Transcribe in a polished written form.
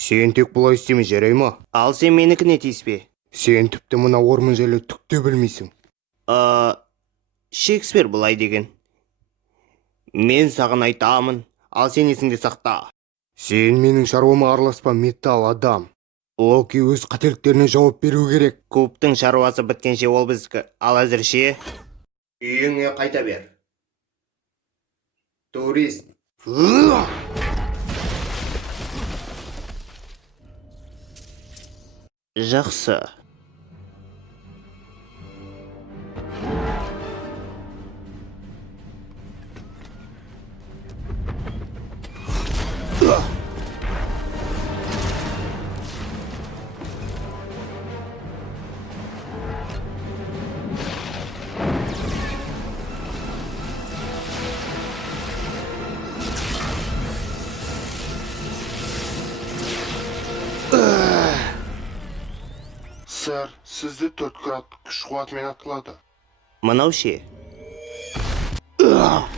Сен тек бұлай істеме, жарай ма? Ал сен менікіне тиіспе. Сен тіпті мына орман жайлы түк те білмейсің. Шекспир бұлай деген. Мен саған айтамын, ал сен есіңде сақта. Сен менің шаруама араласпа, металл адам. Локи өз қателіктеріне жауап беру керек. Кубтың шаруасы біткенше ол біздікі. Ал әзірше үйіңе қайта бер. Турист. Жақсы. Сэр, сізді 4 град күш қуатымен атқылады. Мынау ше? Ugh!